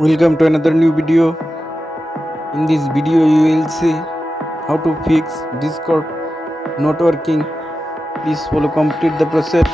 Welcome to another new video. In this video you will see how to fix Discord not working. Please follow complete the process.